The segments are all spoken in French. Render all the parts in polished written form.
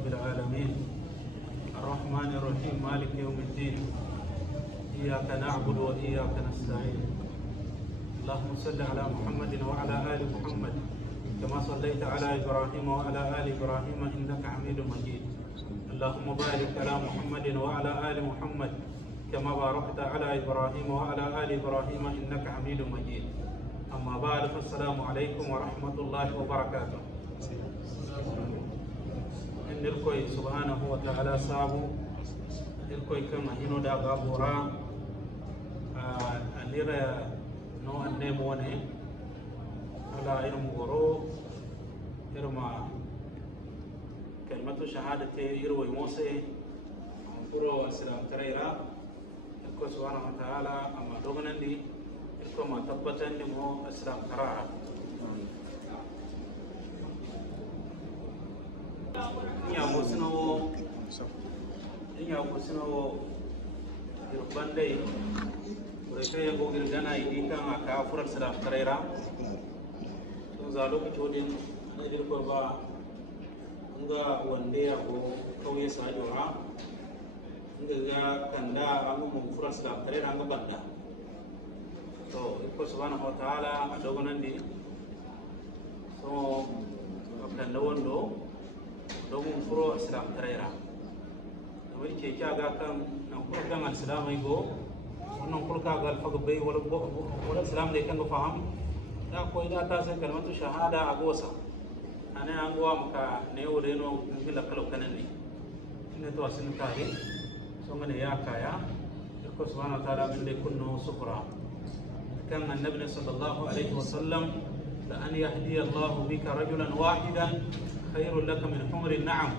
رب العالمين الرحمن الرحيم مالك يوم الدين إياك نعبد وإياك نستعين اللهم صل على محمد وعلى آل محمد كما صليت على إبراهيم وعلى آل إبراهيم إنك حميد مجيد اللهم بارك على محمد وعلى آل محمد كما باركت على إبراهيم وعلى آل إبراهيم إنك حميد مجيد أما بعد فالسلام عليكم ورحمة الله وبركاته إن الكوي سبحانه وتعالى سابو الكوي كما هنا دا غابورا أنيرا نو أنيموني على إرم غرو إرما كلمة شهادة إروي موسى أمبرو السلام تريرا الكوي سبحانه وتعالى أما دوغنندي الكوي ما تبتن مو السلام ترارا inya musino bandai ureke go girgana idi kan aka furar salam taraira to zalo ki chodin na dirko ba nga wande ya go kauye sajora nga ga kanda amu mu furar salam taraira nga banda to ko subhanahu wa ta'ala adogonandi so kanda wondo domin furo islam taraira wani ke kya ga kan nan kuma kan islamai go wannan kurka ga alfaga bai wala islam da kan ga faham da ko ida ta san kalmatu shahada a gosa ana an gowa maka ne wore no gila kalau kanan ne inda to asin tare so ngane ya kaya ko subhanahu wa ta'ala min da kunno sufra kan annabi sallallahu alaihi wasallam la an yahdi Allah bika rajulan wahidan خير لك من حمر النعم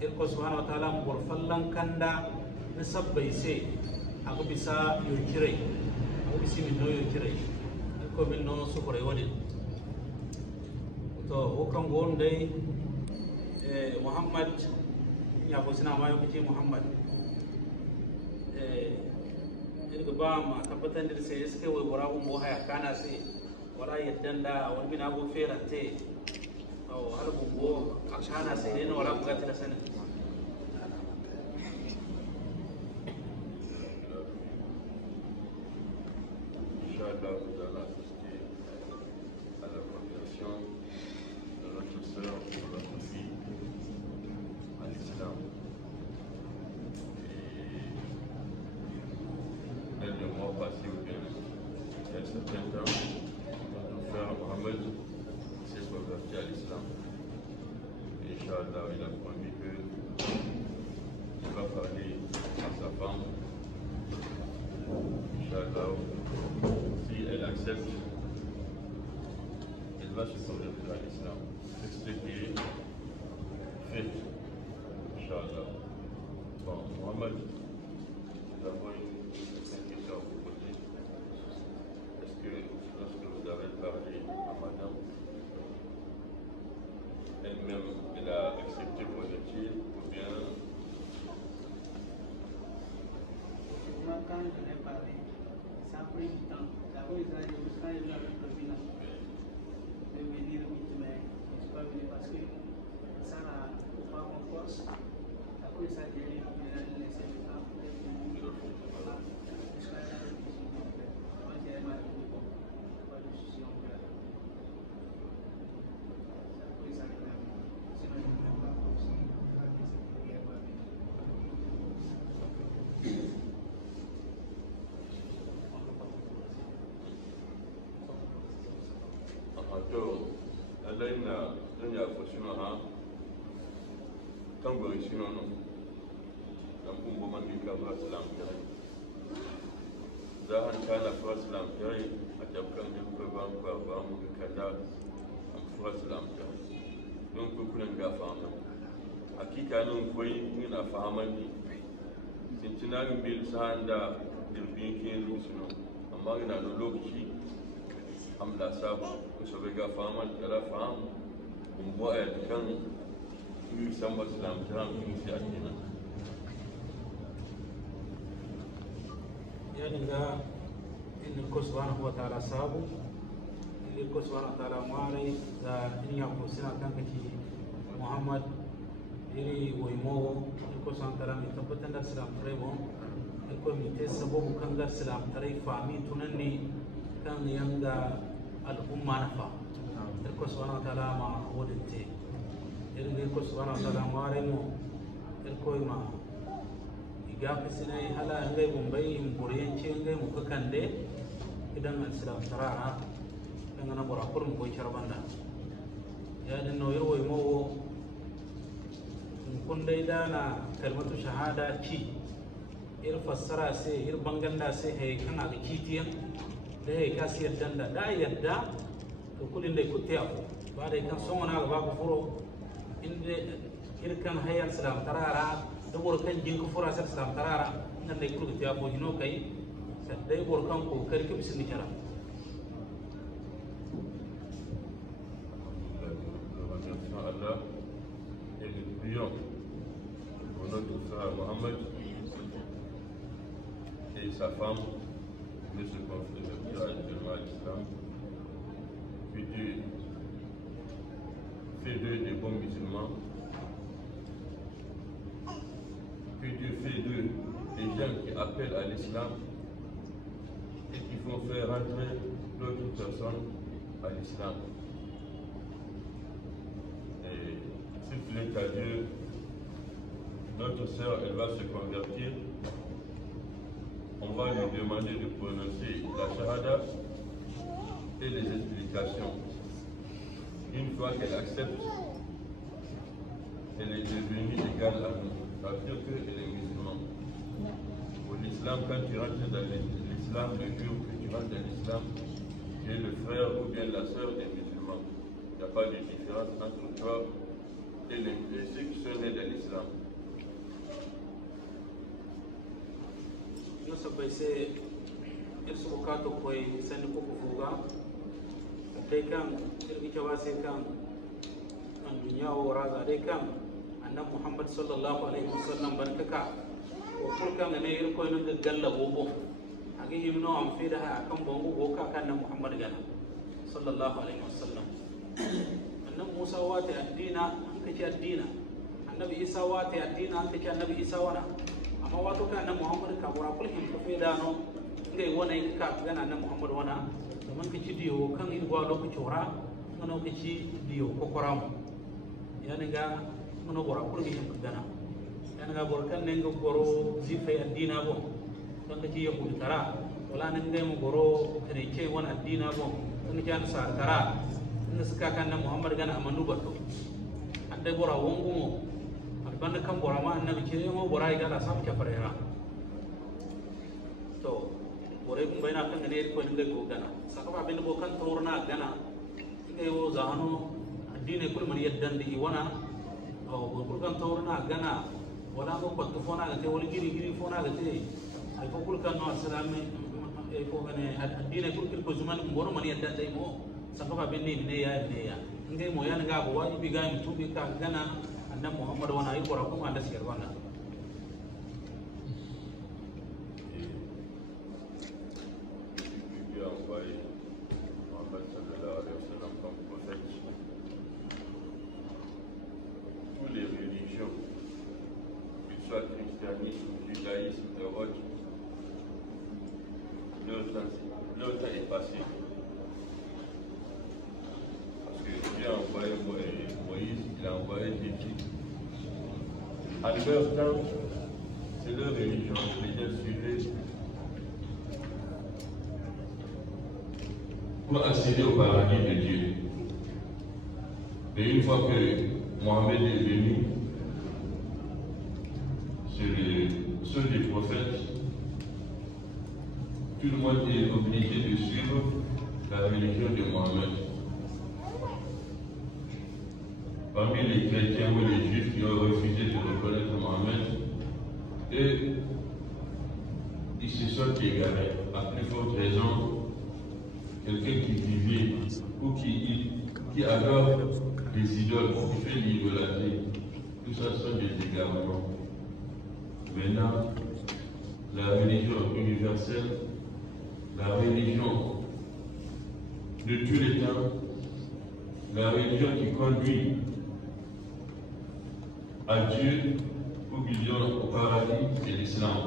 إلقى سبحانه وتعالى مغرفلن كندا نسب بيسي أقو بسا يركري أقو بسي منو يركري إلقى منو سفر يودين تو وكان قول دي محمد يابو سنا ما يوكي محمد إلقى بام كبتن دي سيسكي ويبراو موها يكانا سي ولا يدندا والبنا أبو فيرتي أو هل بقول عشان سنين ولا بقى سنة إن شاء الله vous allez assister à la conversion de notre sœur ou notre fille à l'islam. Et le mois passé ou bien il y a un certain temps, notre frère Mohamed s'est converti à l'islam. Inch'Allah, il a promis qu'il va parler à sa femme. Inch'Allah, si elle accepte, elle va se convertir à l'islam. C'est ce qui est fait. Inch'Allah. Bon, Mohamed, nous avons une question à vous poser. Est-ce que lorsque vous avez parlé à madame, elle-même, elle a accepté vos études ou bien... Moi, quand je l'ai parlé, ça a pris du temps. D'abord, quand ils avaient prévu de venir, mais je ne suis pas venu parce que ça n'a pas mon force. Après, ça a été il a laissé le temps pour venir. Jusqu'à la révision. Moi, j'ai mal dit, bon, pas de souci, on peut aller. Après, ça a été to lallai na zan ya fashi na ha kan gwari shi nono dan kun goma ne ka ba su lamfirai za a tana fara su lamfirai a jabkan da kuka ba mu ga kada a fara su lamfirai don kukunan ga fama hakika nan kwai ina fahaman ne cincinnati bil sa'an da dirbin ke rusuna amma ina da lokaci amla sabu so be ga faman kala fam bo e kan yu samba islam tan yu si akina yani ga inna ko subhanahu wa ta'ala sabu inna ko subhanahu wa ta'ala mare da inya ko sina kan kaki muhammad iri woimo ko santara mi tabbatan da silam trebo ko mi te sababu kan gar silam tare fami tunanni kan yanga al umma nafa ko subhanahu wa ta'ala ma wodinte iri ko subhanahu wa ta'ala ma remo ko ma iga fisine hala ngai bombay mburiyanci ngai mu kakande idan al silam tarara dan na bora kurun ko charbanda ya din no yiro woimo kun dai dana kalmatu shahada ci ir fassara sai ir banganda sai hay kana ga kitiyan da hay kasiyar danda da yadda to kulin dai kutiya ba dai kan son na ga ba furo inde ir kan hayar salam tarara da bor kan jin ku fura salam tarara nan dai kullu tiya ko hino kai dai bor kan ko kar kibsin ni kara Allah et nous prions pour notre frère Mohamed et sa femme de se convertir à l'islam, que Dieu fait d'eux des bons musulmans, que Dieu fait d'eux des gens qui appellent à l'islam et qui font faire rentrer d'autres personnes à l'islam. S'il plaît à Dieu, notre sœur, elle va se convertir. On va lui demander de prononcer la shahada et les explications. Une fois qu'elle accepte, elle est devenue égale à nous. Ça veut dire qu'elle est musulmane. Pour l'islam, quand tu rentres dans l'islam, le jour que tu rentres dans l'islam, tu es le frère ou bien la sœur des musulmans. Il n'y a pas de différence entre toi et ceux qui sont nés dans l'islam. Nous sommes ici, il se voit que vous avez un peu de fouga. Dès quand il y a un dunya ou raza, dès quand Anna Muhammad sallallahu alayhi wa sallam barkaka, ou pour quand il y a un peu de galla bobo, agi himno am fi da akan bongo boka kan Muhammad gana sallallahu alayhi wa sallam. Anna Musa wati addina kace addina annabi isa wata addina an kace annabi isa wana amma wato ka annabi muhammad ka bura kulhin ko fe dano ngai wona ka gana annabi muhammad wana man kace diyo kan in gwa lokaci wara ngano kace diyo ko koram yani ga ngono bura kulhin ko gana yani ga bor kan nengo goro zife addina bo dan kace yahudi tara wala nan ngai mo goro kare ce wona addina bo kan jan sa tara suka kan muhammad gana amanu bato ande bora wongumo albanda kam bora ma annabi ce mo bora igala sam ca farera to bore kum bayna kan ne ko nde ko gana sakaba ben bo kan torna gana ngai wo zahano addine kul man yaddandi wana o kul kan torna gana wala ko patto fona ga te wol giri fona ga te ay ko kul kan no salame ay ko gane addine kul ko zuman boro man yaddandi mo sakaba ben ne ya ngai mo yana ga wajibi ga mutu bi ka gana annabi Muhammad wana yi kora kuma da siyar wannan Dieu a envoyé Mohammed sallallahu alayhi wa sallam comme prophète. Toutes les religions, qu'ils soient christianisme, judaïsme et autres, leur temps est passé. Dieu a envoyé Moïse, il a envoyé Jésus. À leur temps, c'est leur religion que les gens suivaient pour accéder au paradis de Dieu. Mais une fois que Mohamed est venu, sur ceux des prophètes, tout le monde est obligé de suivre la religion de Mohamed. Parmi les chrétiens ou les juifs qui ont refusé de reconnaître Mohamed, et ils se sont égarés. À plus forte raison, quelqu'un qui vivait ou qui adore les idoles, qui fait l'idolâtrie, tout ça sont des égarements. Maintenant, la religion universelle, la religion de tous les temps, la religion qui conduit à Dieu ou bien au paradis de l'islam.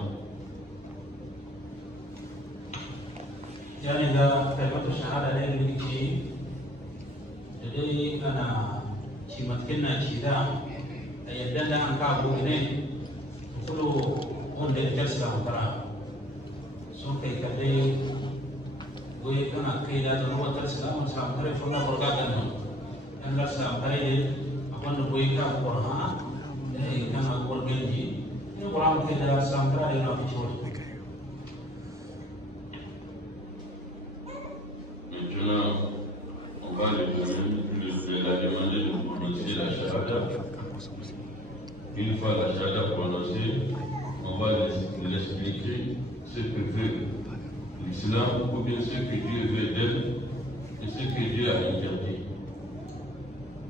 يعني إذا كلمة الشهادة لا يملك شيء لدي أنا شيء متكلنا شيء ذا يدل عن كابو إني كله هون للجلسة مكرا سوكي كذي ويكنا كيدا تنوى جلسة ونسام كري فلا بركاتنا أن جلسة كري أقول بويكا قرها لأي كان أقول جنجي القرآن كيدا سام كري لا بيشول. Maintenant, on va la demander de prononcer la shahada. Une fois la shahada prononcée, on va l'expliquer ce que veut l'islam ou bien ce que Dieu veut d'elle et ce que Dieu a interdit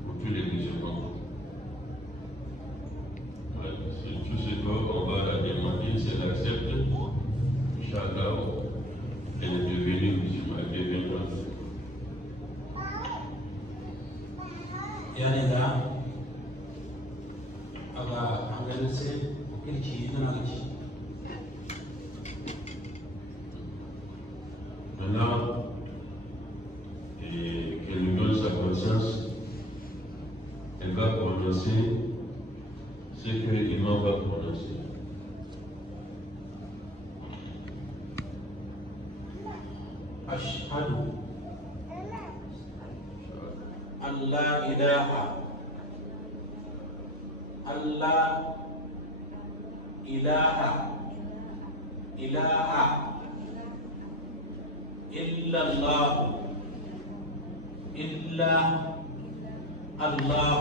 pour tous les musulmans. Ouais, c'est tout ce qu'on va la demander, si elle accepte, Inch'Allah, elle est devenue musulmane, elle deviendra. يعني ذا أبا عمل سيد وكل شيء ناجي. Maintenant, qu'elle nous donne sa conscience, elle va prononcer ce que l'imam va prononcer. أشهد أن لا إله إلا الله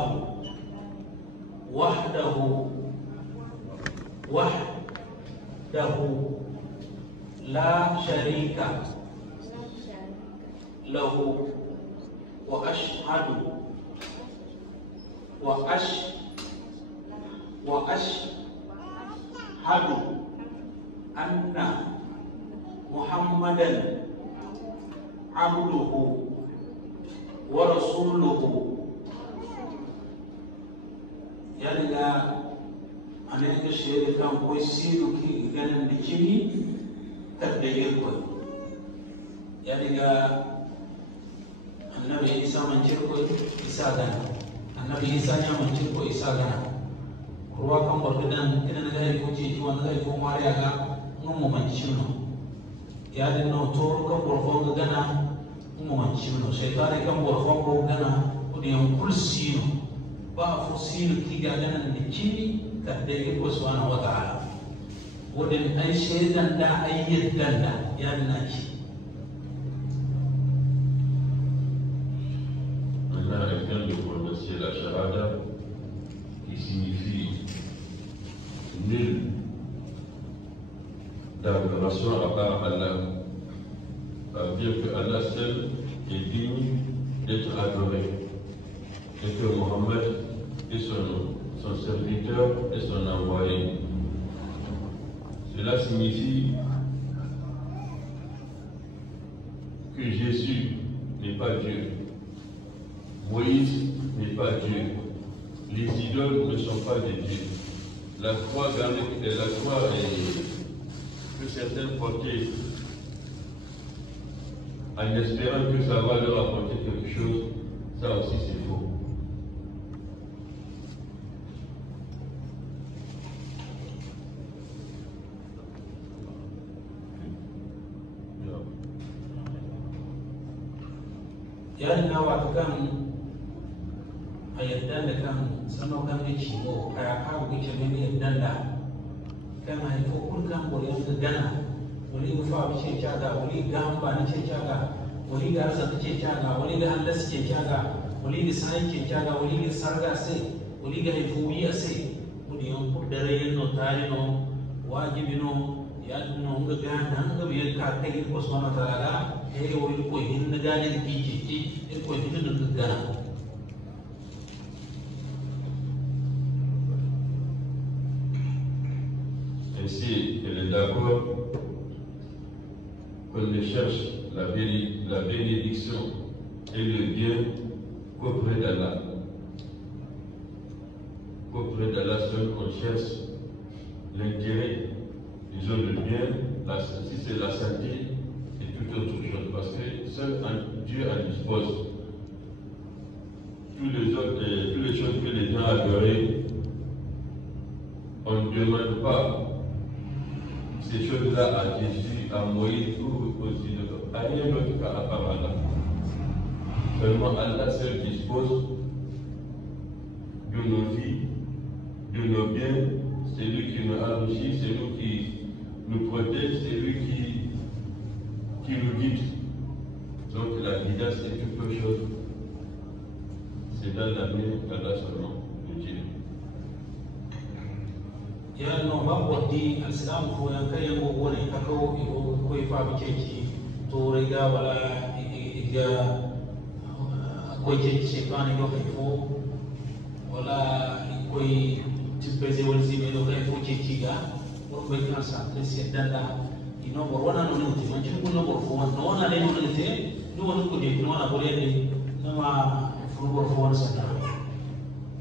وحده لا شريك له وأشهد أن محمدا عبده ورسوله. يعني لا أنا كشيء كان كويسين وكي كان بيجيني تبدأ كوي. يعني لا النبي عيسى من شركه عيسى غنا النبي عيسى من شركه عيسى غنا ruwa kan barbidan ina na gari ko jeji wanda gari ko mariya ga mun mu manci no ya din no to kan borfon ga gana mun mu manci no shaytani kan borfon ko gana ko ne on kursi no ba fu sino ki ga gana ne kini ka da yi ko subhanahu wa ta'ala wadin ai shaytan da ayyatan da ya na ki. Maintenant, elle vient de prononcer la shahada qui signifie nul d'adoration à part Allah. Ça veut dire que Allah seul est digne d'être adoré et que Mohammed est son serviteur et son envoyé. Cela signifie que Jésus n'est pas Dieu, Moïse n'est pas Dieu, les idoles ne sont pas des dieux. La croix que certains portaient en espérant que ça va leur apporter quelque chose, ça aussi c'est faux. يعني نوع كان أيدان كان سنو كان يشيبو كأكاو بيشمن يدان لا كان هيفو كل كان بوليون تجنا ولي وفا بيشي جادا ولي جام بان بيشي جادا ولي جارس بيشي جادا ولي جهندس بيشي جادا ولي جسائي بيشي جادا ولي جسارجا سي ولي جهيفويا سي وليون كدرين نو تارينو واجبينو يادنو عندنا عندنا بيركاتي كوسمانا ترالا هي ولي كوي هندجاني بيجي كوي هندجانا. Ainsi, elle est d'accord qu'on ne cherche la bénédiction et le bien qu'auprès d'Allah. auprès d'Allah seul, on cherche l'intérêt, disons le bien, si c'est la santé et toute autre chose, parce que seul Dieu en dispose. Toutes les choses que les gens adorent, on ne demande pas ces choses-là à Jésus, à Moïse ou aussi à rien d'autre qu'à part Allah. Seulement Allah seul dispose de nos vies, de nos biens, c'est lui qui nous enrichit, c'est lui qui nous protège, c'est lui qui nous guide. Donc la guidance est quelque chose, c'est dans la main d'Allah seulement, de Dieu. Ya no babu di al-Islam ko yan kai yango wona kakao ko ifa biceci to riga wala iga ko je shaytan yo kai fo wala ko tibeze walzi me do kai fo ceci ga ko be kan sa sai danda ino bor wana no ni man ci ko no bor fo no wana le no ni te no wana ko de no wana bor yedi sama fu bor fo wana sa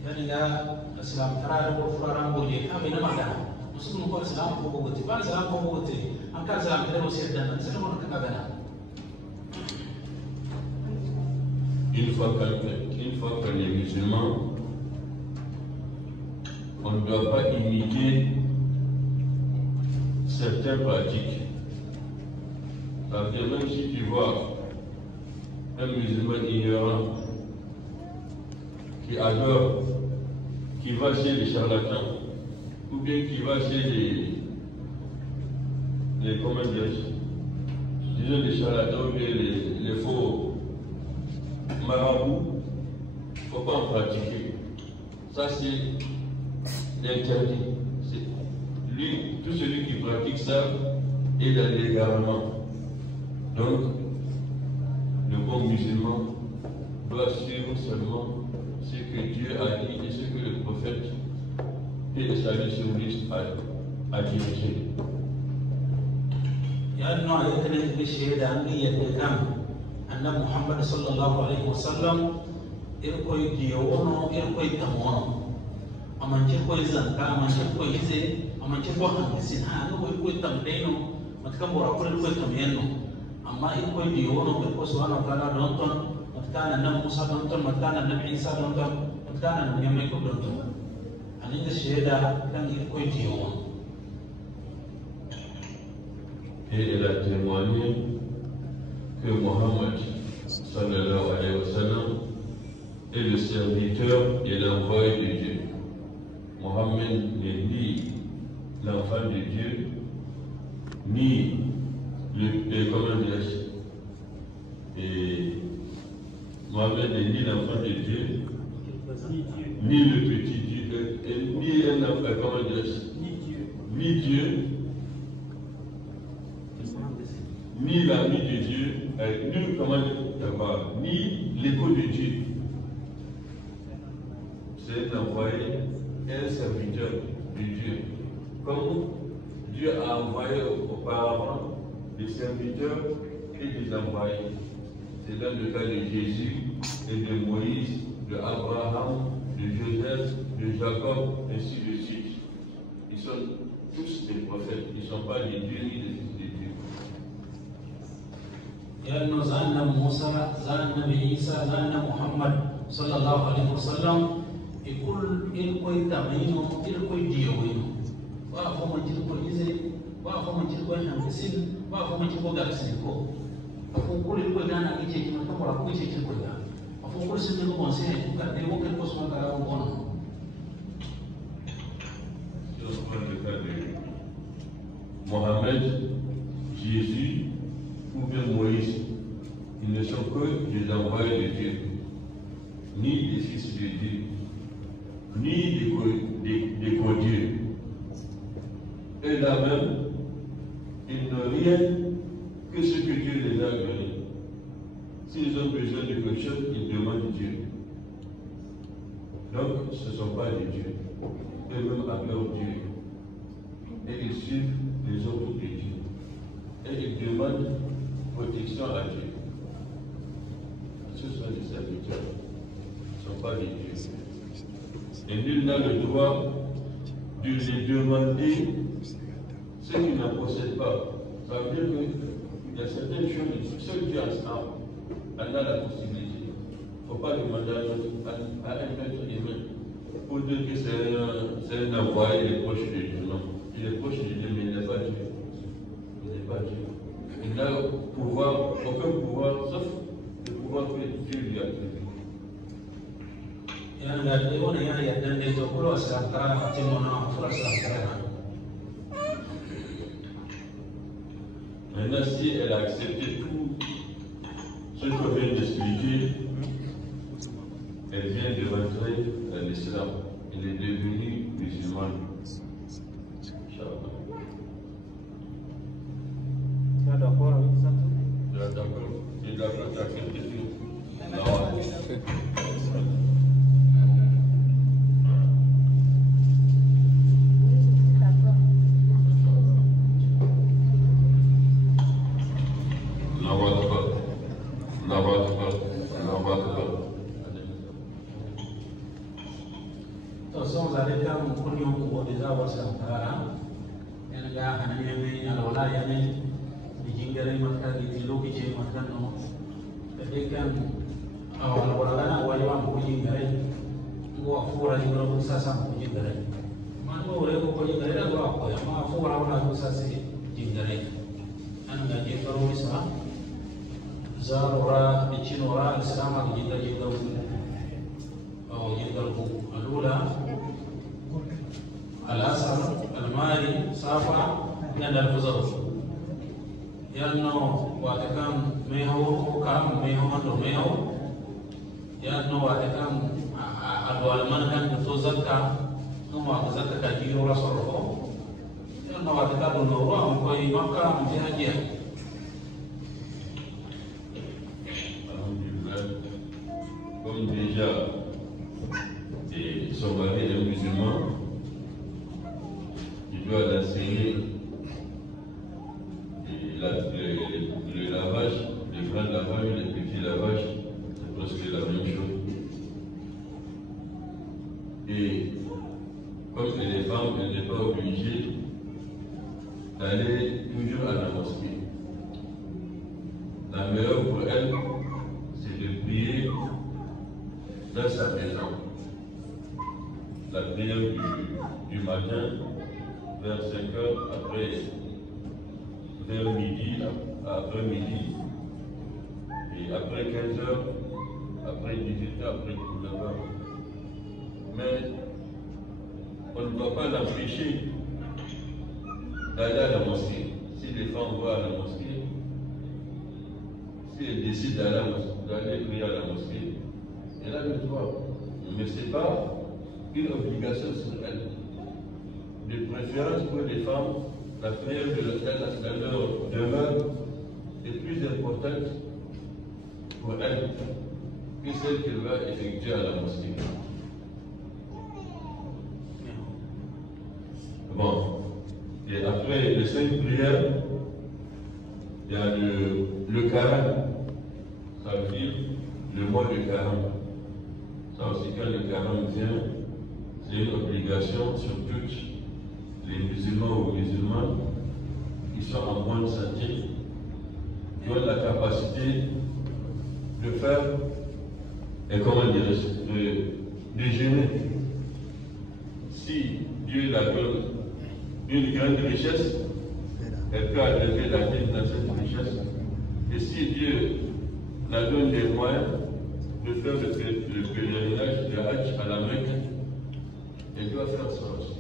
yani ga Islam tara bor fara ngol ye kabe na magana musulmu ko Islam ko gote ba Islam ko gote an ka Islam da wasi da nan sai mun ka gana. Une fois que les musulmans, on ne doit pas imiter certaines pratiques. Parce que même si tu vois un musulman ignorant qui adore, qui va chez les charlatans, ou bien qui va chez les comment disons les charlatans, ou bien les faux marabouts, il ne faut pas en pratiquer. Ça c'est l'interdit. Tout celui qui pratique ça est dans l'égarement. Donc, le bon musulman doit suivre seulement ce que Dieu a dit et ce que le prophète et sa mission a dirigé. Ya no ayatene be sheda angi yadde kan annabi Muhammad sallallahu alaihi wasallam irko yi wono irko yi tamono amanci ko zanka amanci ko yize amanci ko hanisi ha no ko tamdeno matkan bora ko ko tamyenno amma irko yi wono ko subhanahu wa ta'ala don ton matkan annabi Musa don ton matkan annabi Isa don ton matkan annabi Muhammad ko don ton aninga sheda kan irko yi wono. Et elle a témoigné que Mohammed sallallahu alayhi wa sallam est le serviteur et l'envoyé de Dieu. Mohammed n'est ni l'enfant de Dieu, ni Mohammed n'est ni l'enfant de Dieu, ni le petit Dieu, ni un enfant, ni Dieu, ni l'ami de Dieu, ni l'écho de Dieu. C'est un envoyé, un serviteur de Dieu. Comme Dieu a envoyé auparavant des serviteurs et des envoyés. C'est dans le cas de Jésus et de Moïse, de Abraham, de Joseph, de Jacob, ainsi de suite. Ils sont tous des prophètes, ils ne sont pas des dieux ni des fils de Dieu. لأنه زعلنا موسى زعلنا عيسى زعلنا محمد صلى الله عليه وسلم يقول إلكوي تامينو إلكوي ديوينو وأخو من تلكو إزي وأخو من تلكو حمسين وأخو من تلكو غارسينكو أخو كل إلكوي غانا إيجي كما تقول أخو إيجي تلكو غانا أخو كل سنة مونسين كان يوكل كوسما كراو بونا. Mohammed, Jésus ou bien Moïse, ils ne sont que des envoyés de Dieu, ni des fils de Dieu, ni des co-dieux. Et là même, ils n'ont rien que ce que Dieu les a donné. S'ils ont besoin de quelque chose, ils demandent Dieu. Donc, ce ne sont pas des dieux. Eux-mêmes appellent Dieu. Et ils suivent les autres de Dieu. Et ils demandent protection à Dieu. Ce sont des serviteurs. Ce ne sont pas des dieux. Et nul n'a le droit de les demander ce qu'il ne possède pas. Ça veut dire qu'il y a certaines choses, seul qui en a la possibilité. Il ne faut pas demander à un être humain pour dire que c'est un envoyé des proches de Dieu. Non, il est proche de Dieu, mais il n'est pas Dieu. Il n'est pas Dieu. Il n'a aucun pouvoir, sauf le pouvoir que Dieu lui a donné. Maintenant, si elle a accepté tout ce qu'on vient d'expliquer, elle vient de rentrer dans l'islam. Elle est devenue musulmane. Tu es d'accord avec ça? Tu es d'accord? Tu es d'accord? Tu as accepté tout? Non. زارورا بتشينورا السلام جدا جدا أو جدا الأولى الأسر المالي صافا من الفزر يانو واتكام ميهو كام ميهو أندو ميهو يانو واتكام أدوال من كان تزكى ثم تزكى كجيرو رسوله يانو واتكام نورا مكوي مكة مجهجيا. Comme déjà son mari est musulman, il doit l'enseigner le lavage, le grand lavage, le petit lavage, c'est presque la même chose. Et comme elle est femme, elle n'est pas obligée d'aller toujours à la mosquée. La meilleure pour elle, c'est de prier dans sa maison. La prière du matin, vers 5 heures, vers midi, après midi, et après 15 heures, après 18 heures, après 19 heures. Mais on ne doit pas l'empêcher d'aller à la mosquée. Si les femmes vont à la mosquée, si elles décident d'aller prier à la mosquée, elle a le droit. Mais ce n'est pas une obligation sur elle. De préférence pour les femmes, la prière de leur demeure est plus importante pour elles que celle qu'elle va effectuer à la mosquée. Bon. Et après les 5 prières, il y a le carême. Ça veut dire le mois de carême. Ça aussi, quand le carême vient, c'est une obligation sur toutes les musulmans ou musulmanes qui sont en bonne santé, qui ont la capacité de faire, et comment dire, de jeûner. Si Dieu la donne une grande richesse, elle peut enlever la tête dans cette richesse. Et si Dieu la donne les moyens de faire le pèlerinage de Hajj à la Mecque, elle doit faire ça aussi.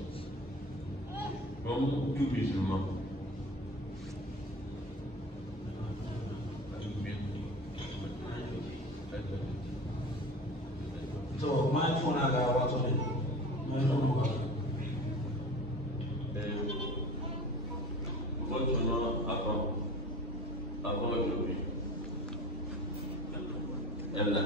Comme tout musulman. So, my phone I got what's on it. My phone. Votre nom avant aujourd'hui. Elle là.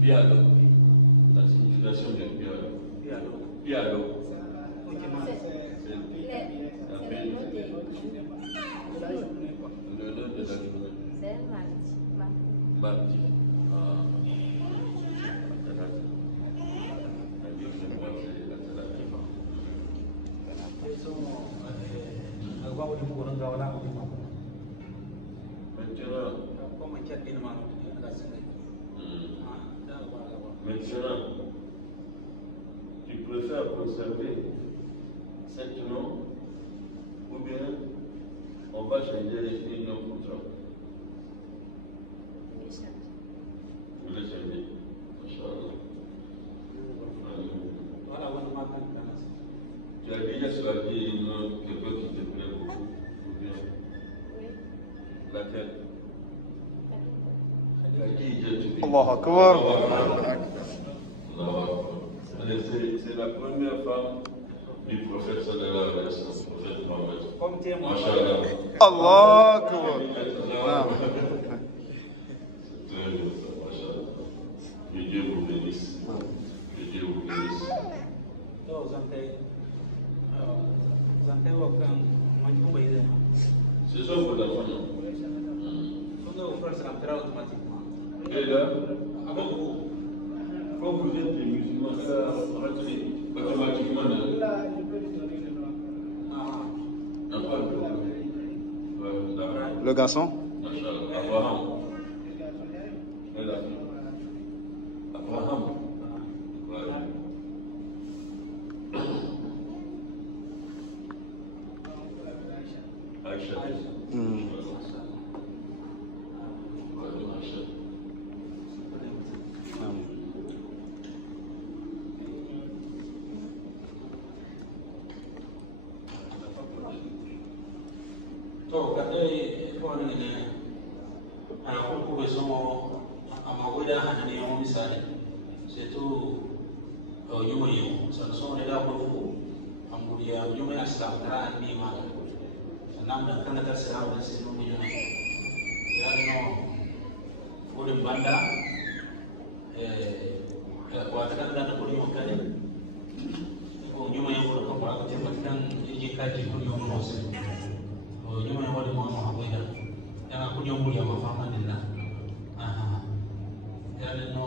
Piano. La signification de piano. Piano. Piano. effectivement. C'est un pays capillaire. Un pays. De la journée, quoi. Le nom de la journée. C'est mardi. Mardi. Maintenant, tu préfères conserver cette nom ou bien on va changer une nom pour toi? Vous voulez changer? Inch'Allah. Tu as déjà choisi une nom quelqu'un qui te plaît beaucoup ou bien? Oui. Laquelle? Allahu Akbar. C'est la première femme du prophète sallallahu alayhi wa sallam, prophète Mohammed. Comme témoin. Masha'Allah. Allahu Akbar. Naam. C'est très bien ça, Masha'Allah. Que Dieu vous bénisse. Que Dieu vous bénisse. Ce sont vos enfants, non? Et là, quand vous êtes des musulmans, ça rentre automatiquement dans Là, je peux lui donner le nom. un peu. Le garçon? Masha'Allah. Abraham. Le garçon, Et la fille. Abraham. Voilà. Aïcha. Voilà, Aïcha. To kadai wani ne a kurku bai so amma guda hannu ne wani misali sai to yuma yau san so ne da kurku an guriya yuma ya islam tara ni ma sannan da kana ta sira da sai mu yuma ya no wurin banda wa kan da kuri mun kare ko yuma ya ko ba ta matan ji ka ji kuri mun wasu nyuma ya wale mwana hakwenda yana kuja mbuli ya mafahamani na yale no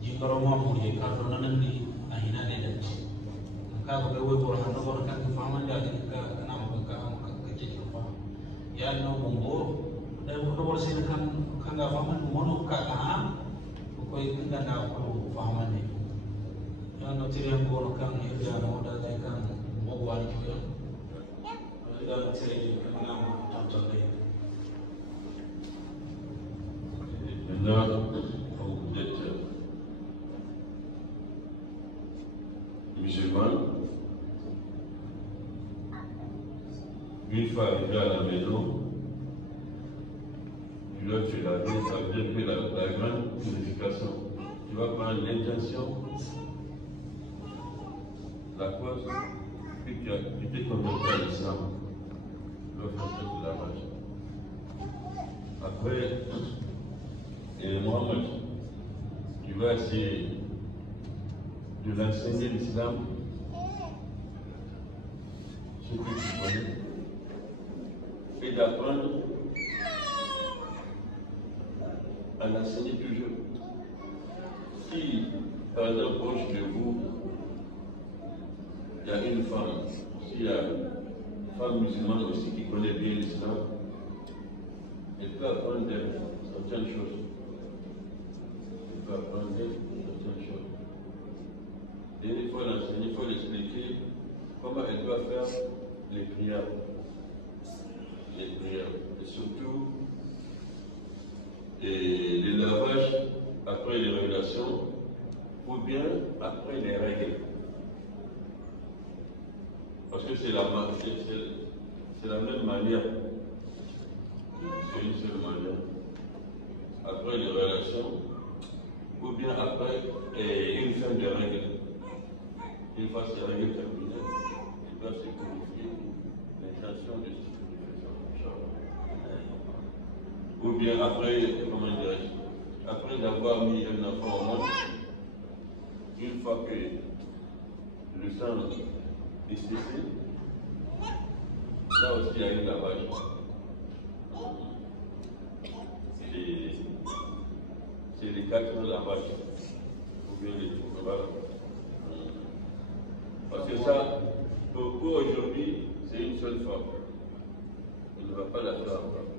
jingaro mwa mbuli ya kato nanandi ahina nedachi kaka bewe bora hando bora kaka fahamani ya kaka nama kaka kiki kufa yale no mumbo dari kudo bora sini kanga fahamani mono kaka uko ikunda na fahamani yale no tiri yang bora kanga hirja na oda dai kanga mwogo wani kuya Maintenant, quand vous êtes musulman, une fois arrivé à la maison, tu dois te laver, ça veut dire que la grande purification, tu vas prendre l'intention, la cause que tu t'es converti à l'islam. Le lavage. Après, Mohamed, tu vas essayer de l'enseigner l'islam, ce que tu connais, et d'apprendre à l'enseigner toujours. Si, par exemple, proche de vous, il y a une femme, s'il y a femme musulmane aussi qui connaît bien l'islam, elle peut apprendre certaines choses. Elle peut apprendre certaines choses. Et il faut l'enseigner, il faut l'expliquer comment elle doit faire les prières. Les prières. Et surtout, les lavages après les révélations ou bien après les règles. Parce que c'est la même manière. C'est une seule manière. Après les relations, ou bien après une fin de règle. Une fois ces règles terminées, il doit se purifier. L'intention de se purifier. Ou bien après, comment dirais-je, après d'avoir mis un enfant au monde, une fois que le sang est cessé. Ça aussi, il y a une lavage. C'est les 4 lavages. Ou bien les voilà. Parce que ça, pour aujourd'hui, c'est une seule fois. On ne va pas la faire encore.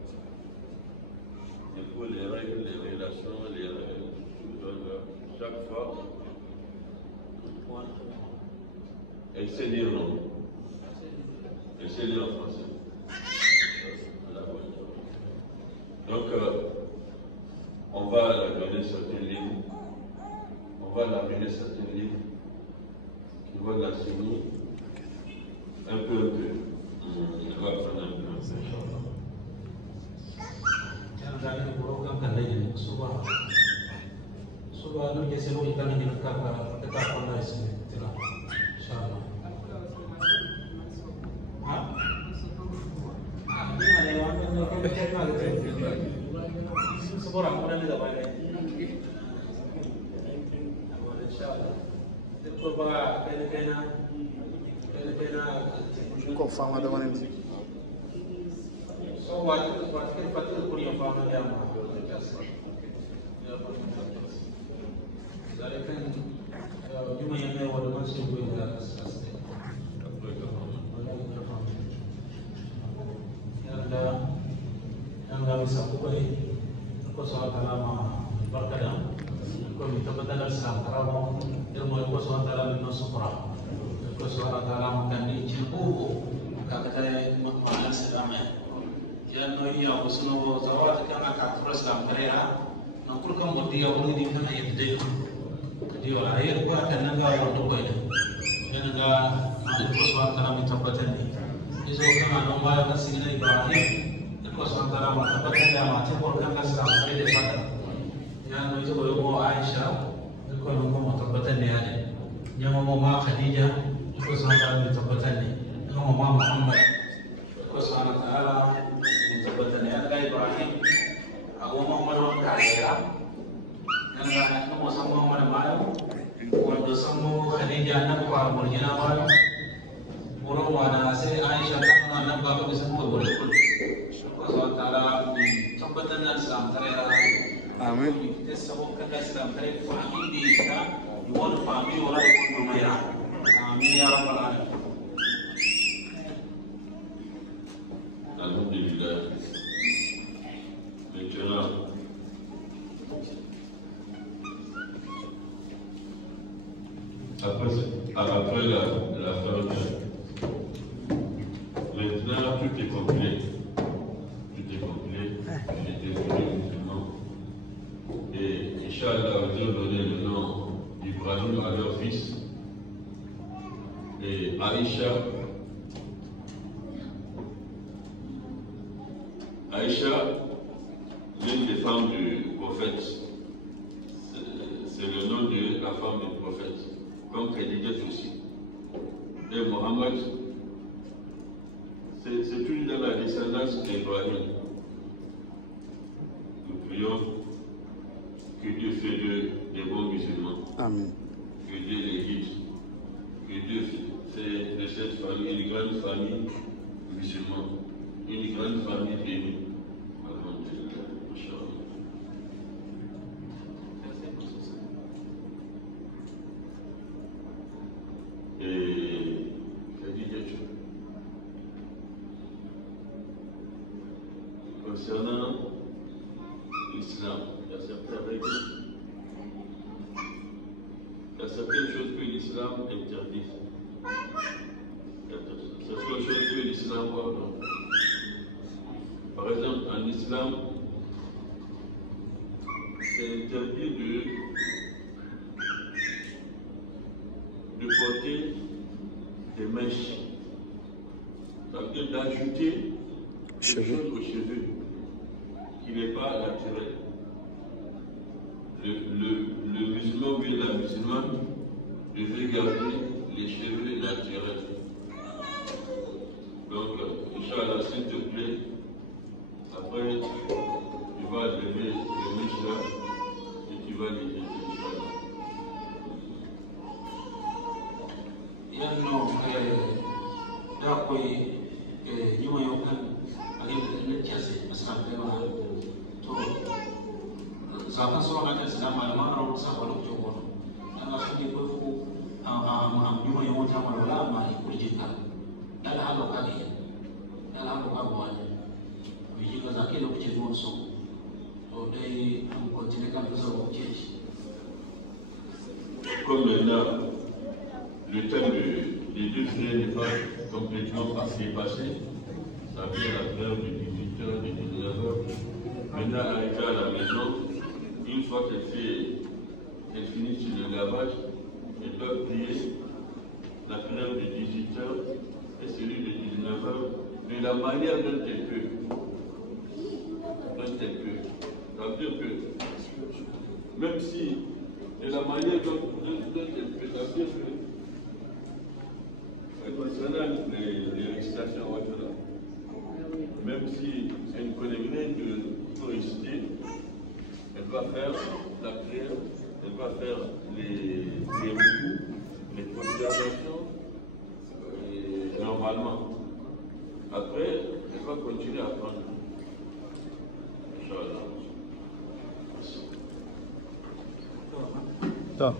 Il faut les règles, les relations, les règles, chaque fois. Elle sait lire, non? Elle sait lire en français. Donc, on va la donner certains livres. On va la donner certains livres qui vont l'enseigner un peu. On va prendre un peu. Ko fama da wani so what can put your family down? You may know what the most of you yang bisa kupai ko soal kalama berkadang ko minta badal salam karamo ilmu ko soal dalam no sufra ko soal kalama kan di cipu kakata makmana sedame ya no iya usno zawat kana ka fraslam karera no kur kam modi ya woni di kana yedde di wala yer ko kan nga do ko ina ina ga ko soal kalama tapatani iso kana no ma ya sigina ibrahim ko santara ma tabbatar da mace ko kan kasa sai da fata ya no zo ko Aisha ko no ko tabbatar ne ya ne mo ma Khadija ko santara da tabbatar ne ko ma Muhammad ko subhanahu wa ta'ala ne tabbatar ne Allah Ibrahim awu Muhammad ka ya nan ga ko san Muhammad ma ko san mo Khadija nan ko murjina ma ko wa sai Aisha kan nan ba ko san ko Amin. Alhamdulillah. Maintenant, après la fin, maintenant tout est complet. Et Inch'Allah, Dieu donnait le nom d'Ibrahim à leur fils. Et Aïcha, l'une des femmes du prophète, c'est le nom de la femme du prophète, comme Khadija aussi. Et Mohammed, c'est une de la descendance d'Ibrahim. Nous prions que Dieu fait des bons musulmans. Amen. Que Dieu les guide. Que Dieu fait de cette famille une grande famille musulmane. Une grande famille bénie. Et je dis quelque chose. Concernant l'islam, il y a certaines règles, il y a certaines choses que l'islam interdit. Il y a certaines choses que l'islam pardonne. Par exemple, en islam, c'est interdit de porter des mèches, c'est-à-dire d'ajouter des choses aux cheveux qui n'est pas naturel. Le musulman ou la musulmane devait garder les cheveux naturels. Donc, Inch'Allah, s'il te plaît, après, tu vas lever le Mishnah et tu vas les jeter. nyuma yau kan agin da kiyasi asal da ma to zakan so ga ta da malama ro sa ko to ko dan ga su ko fu am nyuma yau ta ma wala ma ko jinka dan ha lo ka ne dan ha lo ka bo ne ko yi ga zakai lokacin ruwan so to dai an continue kan so ke Comme là, le thème des 2 juillet n'est pas complètement passé, ça vient à l'heure de 18h, de 19h. Maintenant, arrivé à la maison, une fois qu'elle finit sur le lavage, elle doit prier la prière de 18h et celui de 19h, de la manière dont elle peut. Ça veut dire que, même si de la manière dont elle peut, ça veut dire que, concernant les récitations, même si elle ne connaît rien de réciter, elle va faire la prière, elle va faire les recours, les considérations, normalement. Après, elle va continuer à apprendre. Inch'Allah. طيب